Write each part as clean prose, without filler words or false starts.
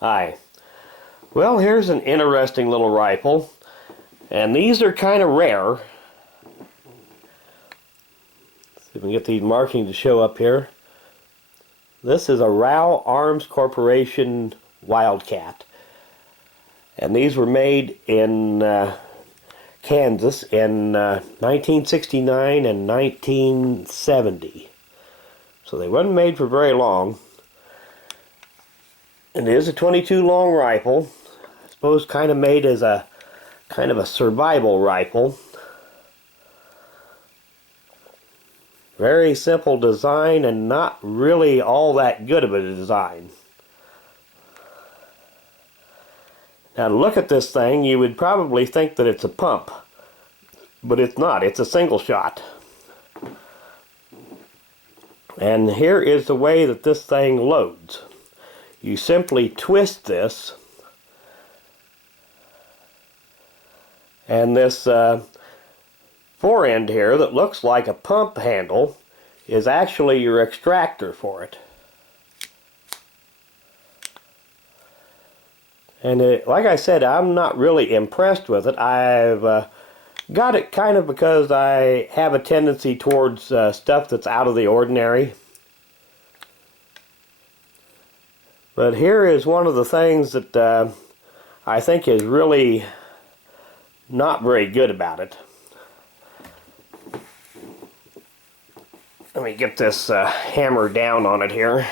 Hi. Well, here's an interesting little rifle, and these are kind of rare. See if we can get these markings to show up here. This is a Rau Arms Corporation Wildcat, and these were made in Kansas in 1969 and 1970. So they wasn't made for very long. And it is a 22 long rifle. I suppose kind of made as a kind of a survival rifle. Very simple design and not really all that good of a design. Now to look at this thing, you would probably think that it's a pump, but it's not. It's a single shot. And here is the way that this thing loads. You simply twist this, and this forend here that looks like a pump handle is actually your extractor for it. And like I said, I'm not really impressed with it. I've got it kind of because I have a tendency towards stuff that's out of the ordinary. But here is one of the things that I think is really not very good about it. Let me get this hammer down on it here.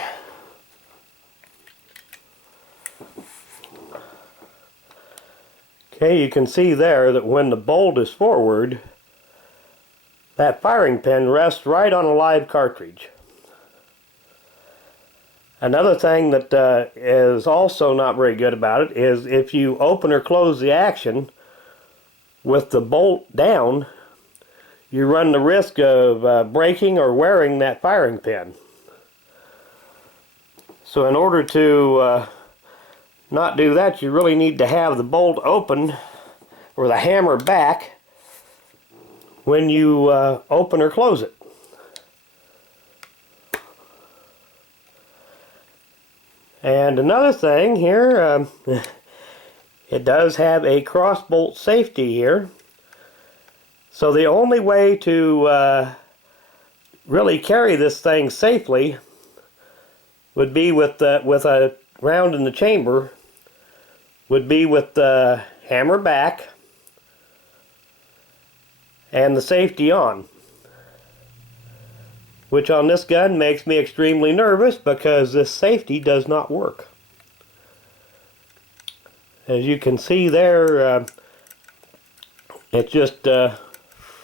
Okay, you can see there that when the bolt is forward, that firing pin rests right on a live cartridge. Another thing that is also not very good about it is if you open or close the action with the bolt down, you run the risk of breaking or wearing that firing pin. So in order to not do that, you really need to have the bolt open or the hammer back when you open or close it. And another thing here, it does have a cross bolt safety here. So the only way to really carry this thing safely would be with a round in the chamber, would be with the hammer back and the safety on. Which on this gun makes me extremely nervous because this safety does not work. As you can see there, it's just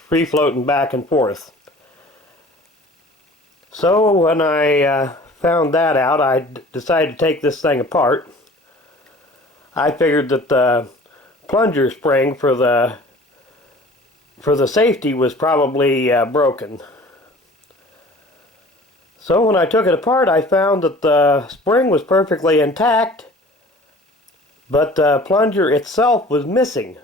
free floating back and forth. So when I found that out, I decided to take this thing apart. I figured that the plunger spring for the safety was probably broken. So when I took it apart, I found that the spring was perfectly intact, but the plunger itself was missing.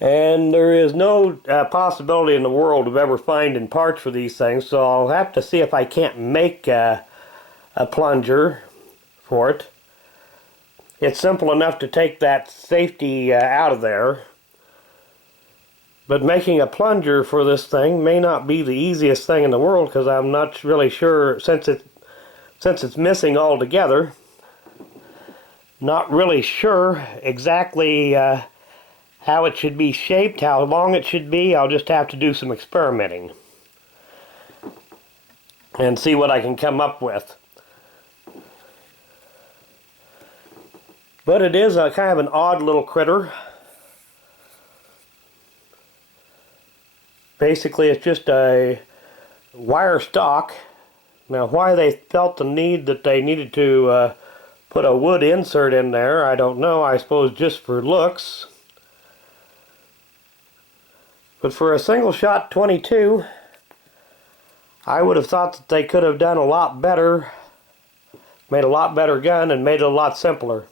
And there is no possibility in the world of ever finding parts for these things, so I'll have to see if I can't make a plunger for it. It's simple enough to take that safety out of there. But making a plunger for this thing may not be the easiest thing in the world because I'm not really sure, since it's missing altogether, not really sure exactly how it should be shaped, how long it should be. I'll just have to do some experimenting and see what I can come up with. But it is a kind of an odd little critter. Basically, it's just a wire stock. Now, why they felt the need that they needed to put a wood insert in there, I don't know. I suppose just for looks. But for a single shot 22, I would have thought that they could have done a lot better, made a lot better gun and made it a lot simpler.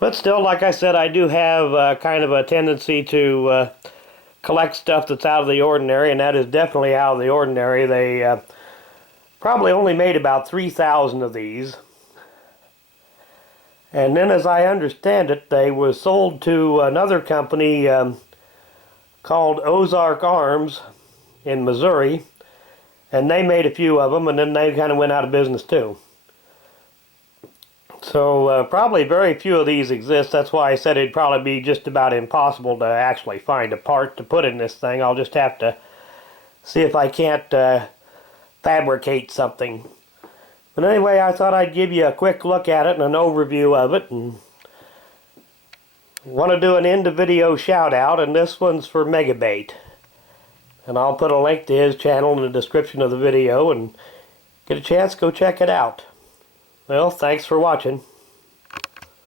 But still, like I said, I do have kind of a tendency to collect stuff that's out of the ordinary, and that is definitely out of the ordinary. Probably only made about 3,000 of these. And then, as I understand it, they were sold to another company called Ozark Arms in Missouri, and they made a few of them, and then they kind of went out of business too. So probably very few of these exist. That's why I said it'd probably be just about impossible to actually find a part to put in this thing. I'll just have to see if I can't fabricate something. But anyway, I thought I'd give you a quick look at it and an overview of it. And want to do an end of video shout out, and this one's for Megabait. And I'll put a link to his channel in the description of the video, and get a chance, go check it out. Well, thanks for watching.